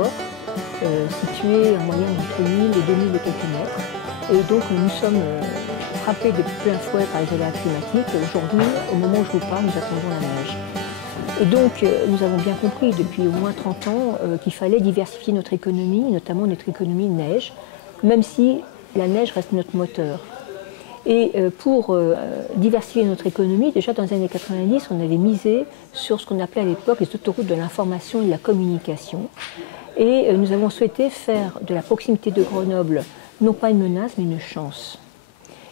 fort, situé en moyenne entre 1000 et 2000 et quelques mètres. Et donc nous sommes frappés de plein fouet par les aléas climatiques. Aujourd'hui, au moment où je vous parle, nous attendons la neige. Et donc nous avons bien compris depuis au moins 30 ans qu'il fallait diversifier notre économie, notamment notre économie neige, même si la neige reste notre moteur. Et pour diversifier notre économie, déjà dans les années 90, on avait misé sur ce qu'on appelait à l'époque les autoroutes de l'information et de la communication. Et nous avons souhaité faire de la proximité de Grenoble, non pas une menace, mais une chance.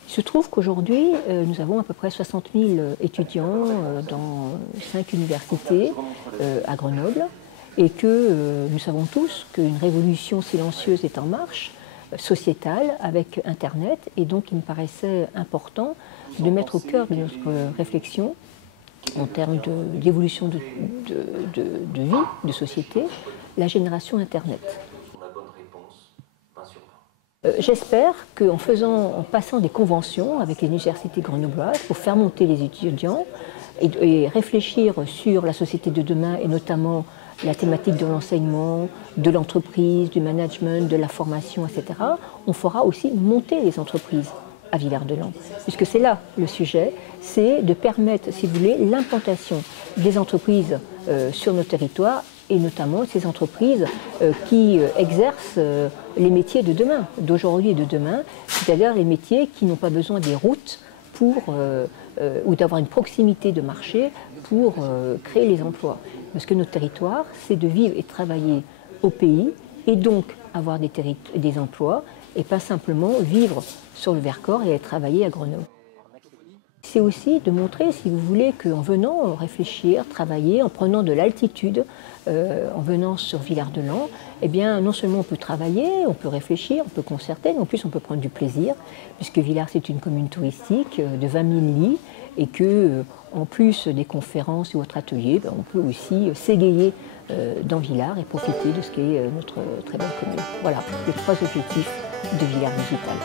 Il se trouve qu'aujourd'hui, nous avons à peu près 60 000 étudiants dans 5 universités à Grenoble, et que nous savons tous qu'une révolution silencieuse est en marche, sociétale, avec Internet, et donc il me paraissait important de mettre au cœur de notre réflexion, en termes d'évolution de vie, de société, la génération Internet. J'espère qu'en passant des conventions avec les universités grenobloises pour faire monter les étudiants et réfléchir sur la société de demain et notamment la thématique de l'enseignement, de l'entreprise, du management, de la formation, etc., on fera aussi monter les entreprises à Villard-de-Lans. Puisque c'est là le sujet, c'est de permettre, si vous voulez, l'implantation des entreprises sur nos territoires et notamment ces entreprises qui exercent les métiers de demain, d'aujourd'hui et de demain, c'est-à-dire les métiers qui n'ont pas besoin des routes ou d'avoir une proximité de marché pour créer les emplois. Parce que notre territoire, c'est de vivre et travailler au pays et donc avoir des emplois et pas simplement vivre sur le Vercors et travailler à Grenoble. C'est aussi de montrer, si vous voulez, qu'en venant réfléchir, travailler, en prenant de l'altitude, en venant sur Villard-de-Lans, eh bien, non seulement on peut travailler, on peut réfléchir, on peut concerter, mais en plus on peut prendre du plaisir, puisque Villars c'est une commune touristique de 20 000 lits, et que, en plus des conférences ou autres ateliers, on peut aussi s'égayer dans Villars et profiter de ce qu'est notre très belle commune. Voilà, les 3 objectifs de Villars Digital.